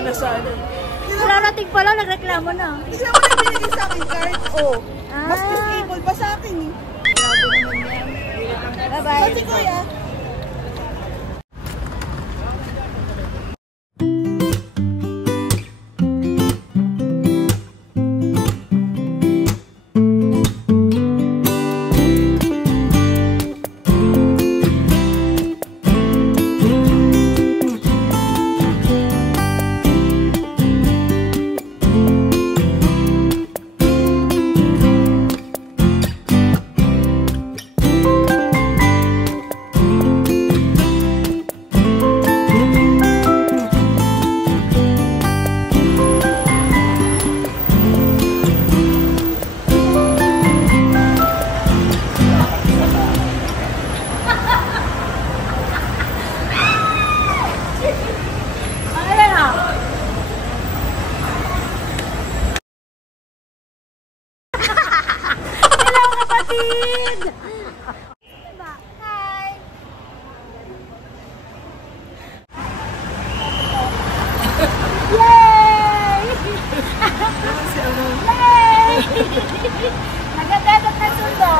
na sa ano. Nararating pa lang, nagreklamo na. Kasi ako na binigay sa akin card. Oo. Mas Ah. disable pa sa akin eh. Bye-bye. Kasi kuya. Kapatid! Hi! Yay! Yay! Nagdadadot ng sundo!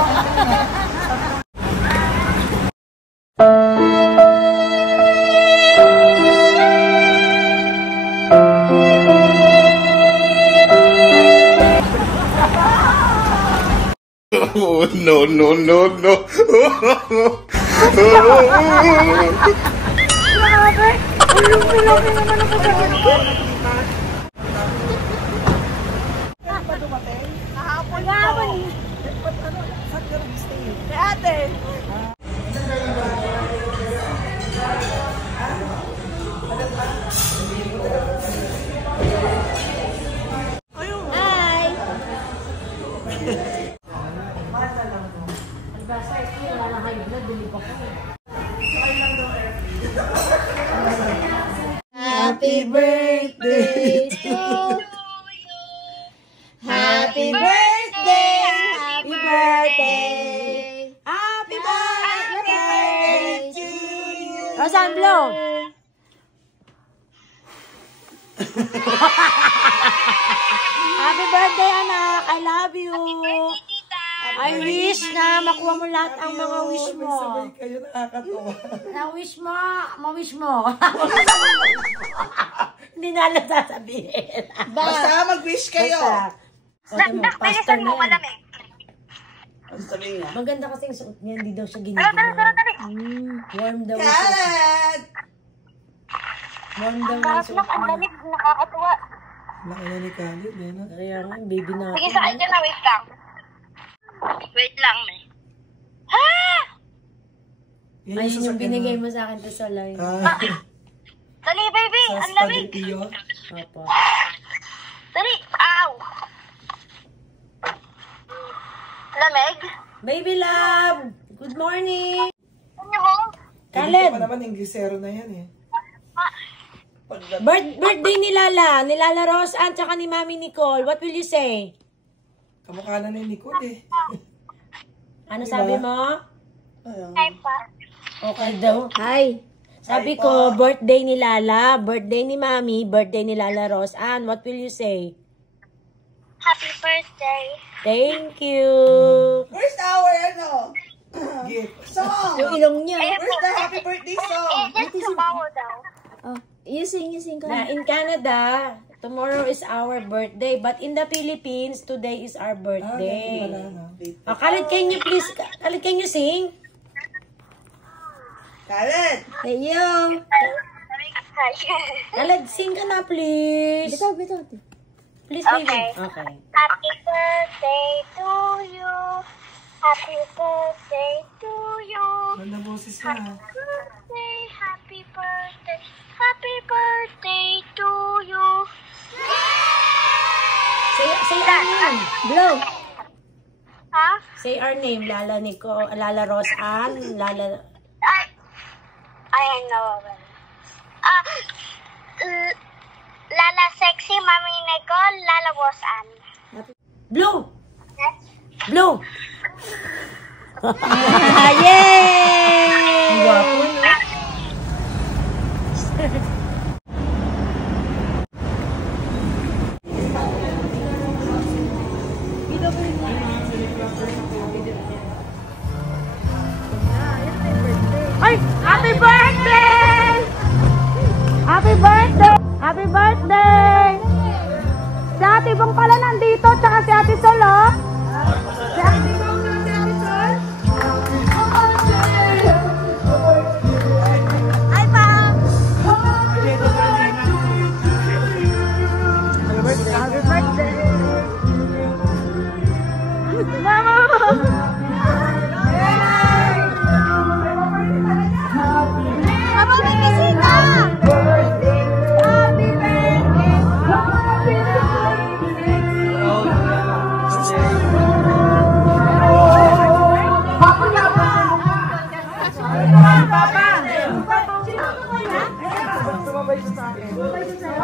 Oh, no, no, no, no. Grabe! Ulong-ulong naman ako sa ganito. Pa dumating? Kahapon Kahapon. Ba't ano? Saan ka nag-stay? Kay ate. Hi! Happy birthday to you. Happy birthday. Happy birthday. Happy birthday to you. Rosan, blow. Happy birthday, anak. I love you. I wish na makuha mo lahat ang mga wish mo. Sabay kayo nakakatawa. Na-wish mo, ma-wish mo. Hindi na alam sasabihin. Basta mag-wish kayo. Bilisan mo, malamig. Ano sabihin nga? Maganda kasi yung suot niya, hindi daw siya giniginaw. Warm daw yung suot. Kat! Warm daw yung suot niya. Lamig, nakakatuwa. Laki na ni Khalid, eh, no? Kaya nga, baby natin. Sige, sa kanya na, wait lang. Wait lang, eh. Ha! Yan Ayun yung sasakyan binigay na- mo sa akin to sa line. Dali, baby! Sa Ang lamig! spaghetti yun. Opo. Dali! Ow! Lamig? Baby love! Good morning! Ano mo? Khaled! Hindi pa naman, Inglesero na yan eh. Birthday ni Lala Rose, at saka ni Mami Nicole. What will you say? Kamukha na ni Nicole eh. Ano Diba? sabi mo? Ayun. Hi pa. Okay daw. Hi. Sabi ko, birthday ni Lala, birthday ni Mami, birthday ni Lala Rose. Ann, what will you say? Happy birthday. Thank you. Where's our ano? Gift. Song! Yung ilong niya. Where's the happy birthday song? It's tomorrow daw. You sing ka. In Canada, tomorrow is our birthday. But in the Philippines, today is our birthday. Khaled, can you please, Khaled, can you sing? Khaled! Hey, yo. Khaled, sing ka na, please. Bitaw. Please, baby. Okay. Okay. Happy birthday to you. Happy birthday to you. Ganda boses Happy na. birthday, happy birthday, happy birthday to you. Say our name. Blow. Ha? Say our name. Lala Rose Ann. I know. Lala Sexy, Mami Nicole, Lala Bosan. Blow. Blow. Yay! Ay! Happy birthday! Happy birthday! Happy birthday! Si Ate Bong pala nandito, tsaka si Ate Sol, oh. Si Ate Bong na si Ate Sol. Ay, pa! Happy birthday! Mama! Mama, may bisita! Happy birthday!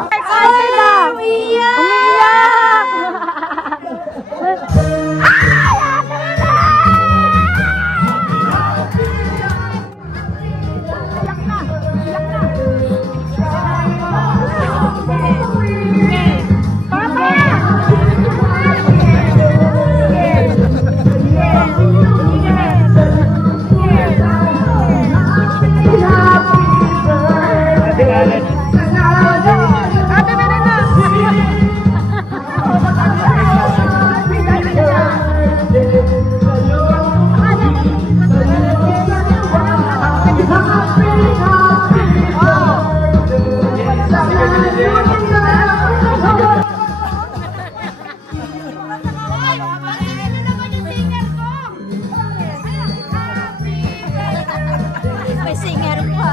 Ay, ba? Umiyak! May singer pa.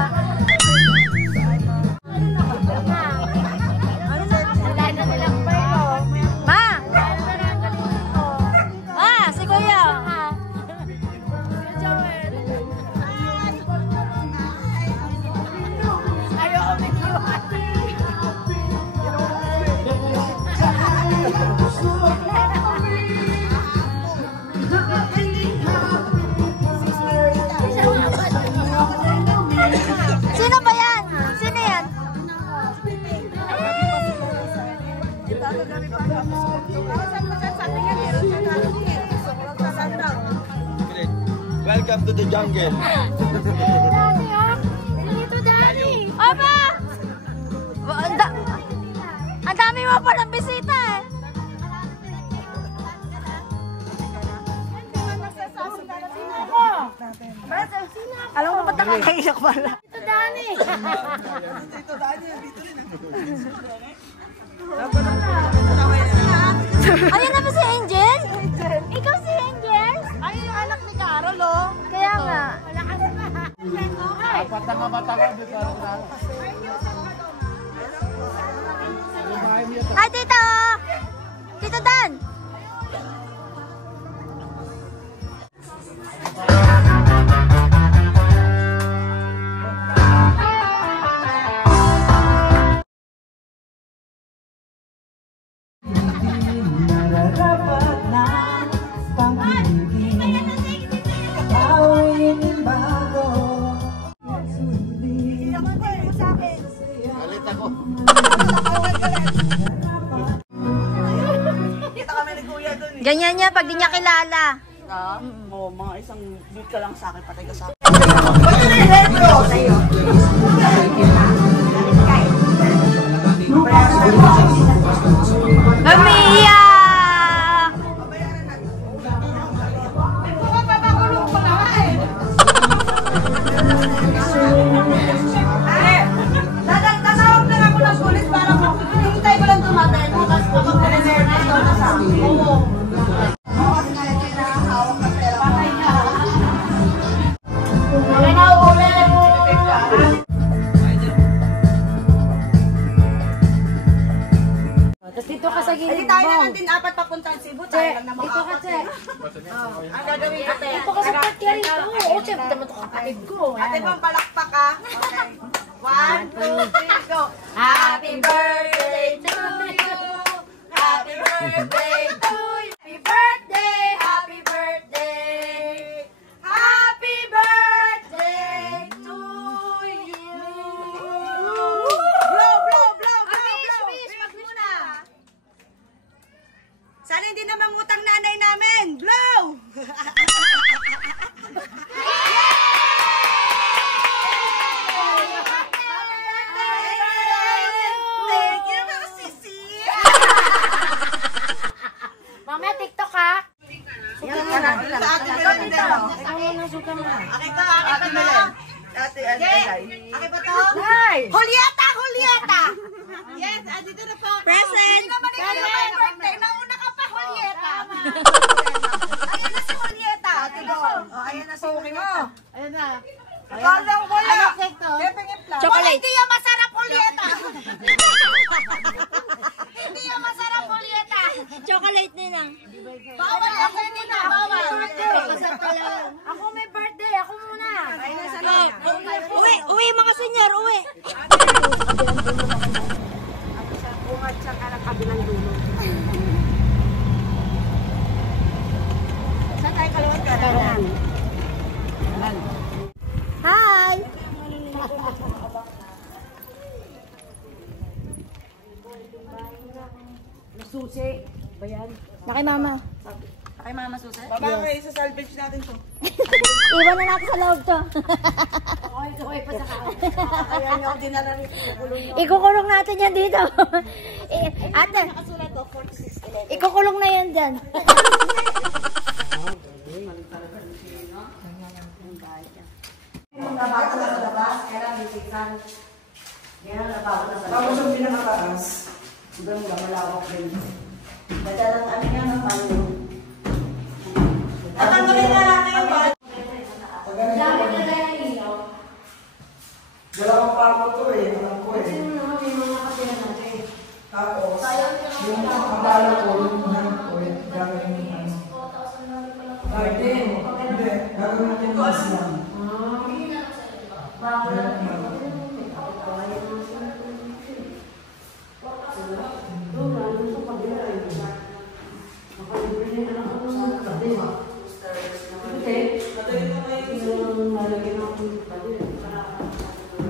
Ma! Ma, si Kuya. Sino ba yan? Sino yan? Welcome to the jungle. Dito, Daddy. Aba! Ang dami mo palang bisita eh. Alam mo ba't nakakaiyak pala? Dito, Dani. Dito, Dani. Dito rin. Ayun na ba si Angel? Ikaw si Angel? Ay, yung anak ni Carol, oh. Kaya nga. Apat na nga mata ko dito. Hi, Tito! Tito Dan! Galit ako. Kita kami ni Kuya doon, eh. Ganyan niya pag di niya kilala. Oo, mga isang beat ka lang sa akin, patay ka sa akin. Ba't na yung retro sa'yo? Umiyak! Tatawag na ako ng pulis para hinihintay ko lang tumatay mo kasi kapag-reserve na ito na sa akin. Oo. Kasi nga yung kinahawak ng pera. Patay na. Wala na ulit. Tapos dito ka sa Hindi gilid tayo mo. naman din apat papuntang Cebu. Tayo lang naman Dito ka, apat. Che. Ang gagawin ko, te. Dito ka sa party rito. Oo, Che. Punta mo ito kapatid ko. Ate bang palakpak ka? Okay. 1, 2, 3, go! Happy birthday to you. Happy birthday to you! Happy birthday, happy birthday. Happy birthday to you! Blow, blow, blow, blow, blow! Sana hindi na mangutang nanay namin. Sa Ate Belen din. Ikaw muna, suka mo. Akin ka, Ate Belen. Ate Akin ba to? Julieta! Julieta! Yes, dito na po. Present! Hindi naman ikaw yung birthday. Nauna ka pa, Julieta. Ayan na si Julieta. Ate Don. Ayan na si Julieta. Ayan na. Walang wala. Chocolate. Hindi yan masarap, Julieta. Hindi yan masarap, Julieta. Chocolate nila. Bawal ako muna. Bawal. Ako may birthday. Ako muna. Ayun na sa loob. Uwi mga senyor. Uwi. Bungat siya ka ng kabilang dulo. Saan tayo kalawat ka? Hi! Susi. Ba yan? Na kay mama. Kay Mama Susi? Babangay, sa salvage natin to. Iwan na natin sa loob to. Okay pa sa kao. Kaya niyo ako dinala rin. Ikukulong natin yan dito. Ate, Nakasulat to, 4611. ikukulong na yan dyan. Nabago na sa labas, kailangan bisikan. Yan, nabago na sa labas. Tapos yung pinakataas, hanggang malawak din. Madalang ano yan ang palo. At ang galing na natin yung bal. Dalawang parko to eh, alam ko eh. Tapos, yung kabalo ko, yung hanap ko eh, gagawin yung ano. Garden. Hindi, gagawin natin yung islam.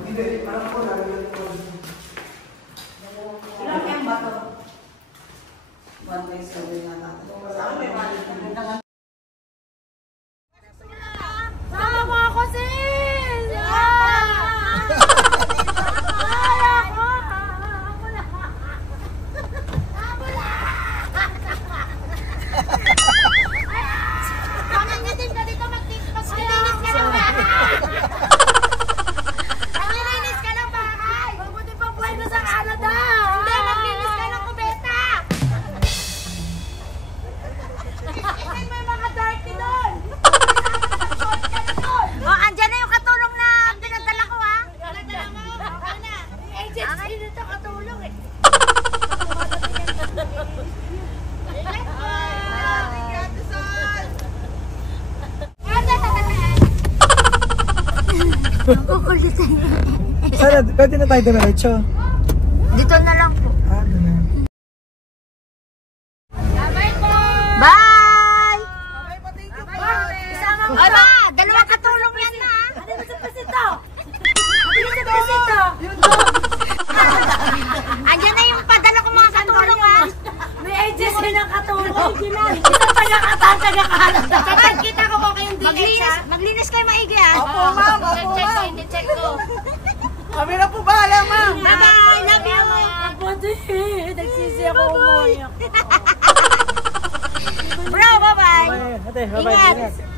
Hindi, parang ko lalagyan ko. Ilang yan ba to? 1.7 na natin. Sa akin may mali. Sama mo ako, sis! Pangingitin ka dito, maglinis ka ng bahay! Maglinis ka ng bahay! Mabuti pa buhay ko sa Canada! Hindi, maglinis ka ng kubeta! Isin mo yung mga dirty doon! Oh, andyan na yung katulong na pinadala ko, ha? Dala mo, okay na. Agency nito katulong, eh. Kukulitin. Sana, pwede na tayo dumiretso. Dito na lang po. Ah, doon na. Bye! Isama mo. Ala, dalawang katulong yan na. Ano ba sa pasito? Ano sa pasito? Andiyan na yung padala ko mga katulong, ha? May agency ng katulong. Isa pa nakatagal. Kapag kita ko kayong DH, ha? Maglinis kayo maigi, ha? Opo, ma'am. Opo, ma'am. Check ko. Kami na po bahala, ma'am. Bye-bye. Love you. Pati, nagsisi ako umuwi. Bro, bye-bye. Ate, bye-bye. Ingat.